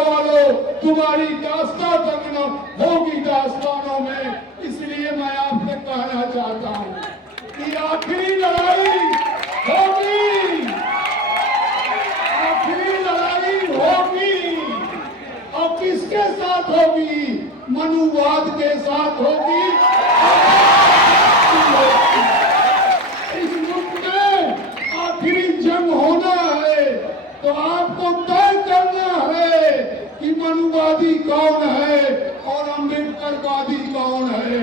वालों, तुम्हारी दास्तां तक न होगी दास्तानों में। इसलिए मैं आपसे कहना चाहता हूँ कि आखिरी लड़ाई होगी, आखिरी लड़ाई होगी। और किसके साथ होगी? मनुवाद के साथ होगी। इस मुल्क में आखिरी जंग होना है तो आपको तय करना है कि मनुवादी कौन है और अम्बेडकरवादी कौन है।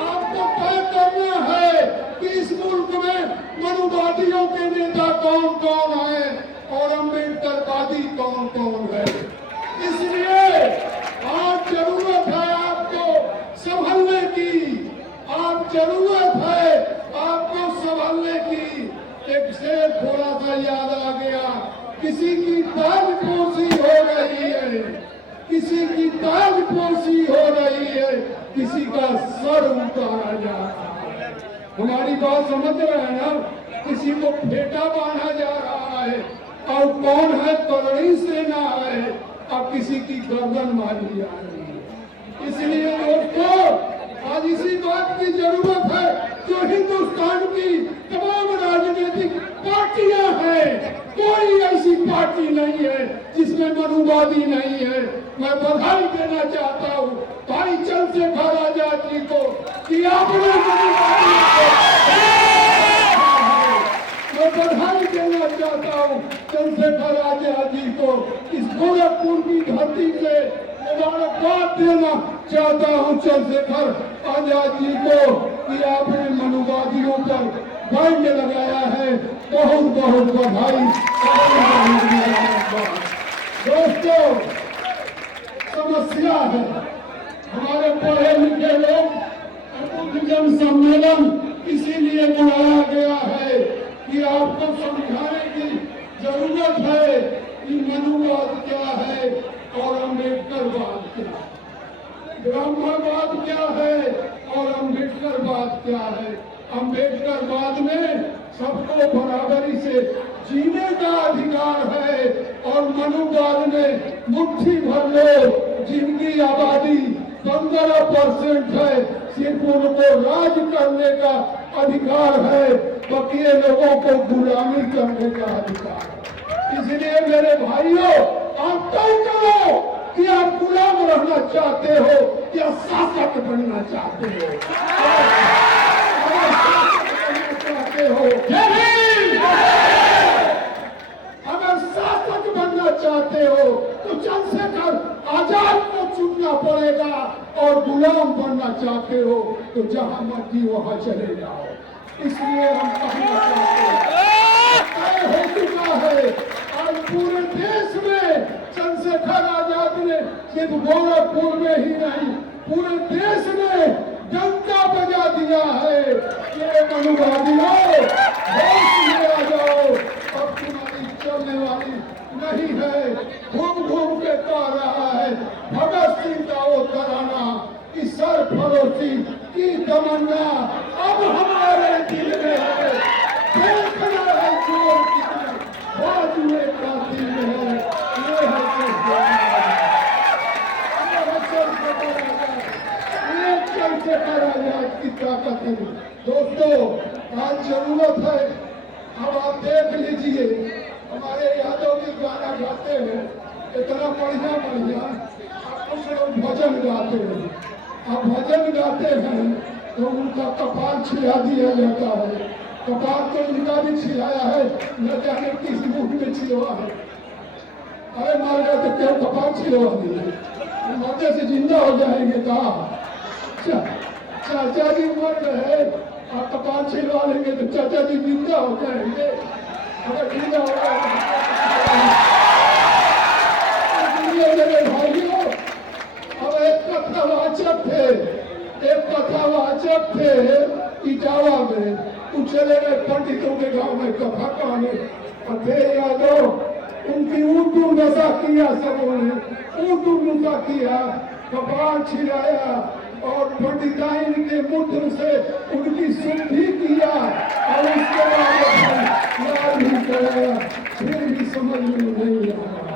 आपको तय करना है कि इस मुल्क में मनुवादियों के नेता कौन कौन है और अम्बेडकरवादी कौन कौन है। इसलिए आज जरूरत है आपको संभलने की, आज जरूरत है आपको संभलने की। एक शेर थोड़ा सा याद आ गया, किसी की ताजपोशी हो रही है, किसी की ताजपोशी हो रही है, किसी का सर उतारा जा रहा है। हमारी बात समझ रहे हैं ना? किसी को फेटा बांधा जा रहा है और कौन है? करणी सेना है और किसी की गर्दन मारी जा रही है। इसलिए दोस्तों आज इसी बात की जरूरत है, जो हिंदुस्तान की तमाम राजनीतिक पार्टियां हैं, कोई ऐसी पार्टी नहीं है जिसमें मनुवादी नहीं है। मैं बधाई देना चाहता हूँ भाई चंद्रशेखर आजाद जी को कि आपने मैं बधाई देना चाहता हूँ चंद्रशेखर आजाद जी को, इस गोरखपुर की धरती से मुबारकबाद देना चाहता हूँ चंद्रशेखर आजाद जी को कि आपने मनुवादियों पर बैंड लगाया है। बहुत बहुत बधाई। दोस्तों समस्या है, हमारे पढ़े लिखे लोग जन सम्मेलन इसीलिए बुलाया गया है कि आपको समझाने की जरूरत है कि मनुवाद क्या है और अम्बेडकरवाद क्या है, ब्राह्मणवाद क्या है और अम्बेडकरवाद क्या है। अम्बेडकरवाद में सबको बराबरी से जीने का अधिकार है और मनुवाद में मुट्ठी भर लोग जिनकी आबादी 15% है, सिर्फ उनको राज करने का अधिकार है, बाकी लोगों को गुलामी करने का अधिकार है। इसलिए मेरे भाइयों, आप तय करो कि आप गुलाम रहना चाहते हो या शासक बनना चाहते हो। अगर शासक बनना चाहते हो तो चंद्रशेखर आजाद को चुनना पड़ेगा, और गुलाम बनना चाहते हो तो जहां मर्जी वहां चले जाओ। इसलिए हम कहना चाहते हैं, तय हो चुका है आज पूरे देश में चंद्रशेखर आजाद ने सिर्फ गोरखपुर में ही नहीं पूरे देश में डंका बजा दिया है। ये मनुवादियों होश में आ जाओ, अब तुम्हारी चलने वाली नहीं है। घूम घूम के कह रहा है भगत सिंह का वो तराना कि सरफरोशी की तमन्ना अब हमारे दिल में है। देखना है चोर कितने बाजुए का दिल है। ये चंद्रशेखर आजाद की ताकत है। दोस्तों आज जरूरत है, अब आप देख लीजिए हमारे यादव भी गाना गाते हैं, इतना बढ़िया बढ़िया। कुछ लोग भजन गाते हैं, अब भजन गाते हैं तो उनका कपाल छिला दिया जाता है। कपाल तो उनका भी छिलाया है, न जाने किस मुख में छिलवा है। अरे मार गए तो क्यों कपाल छिलवा दिए? मरने से जिंदा हो जाएंगे कहा? चाचा जी मर गए, आप कपाल छिलवा लेंगे तो चाचा जी जिंदा हो जाएंगे। अगर जिंदा हो मेरे भाइयों, अब एक कथावाचक थे इटावा में, तुम चले गए पंडितों के गांव में कथा कहने, और थे यादव उनकी उर्दू नशा किया, सबों ने उर्दू नशा किया, कपाल छिलाया, और पंडिताइन के मूत्र से उनकी शुद्धि किया और उसके बाद लाल भी कराया, फिर भी समझ में नहीं आया।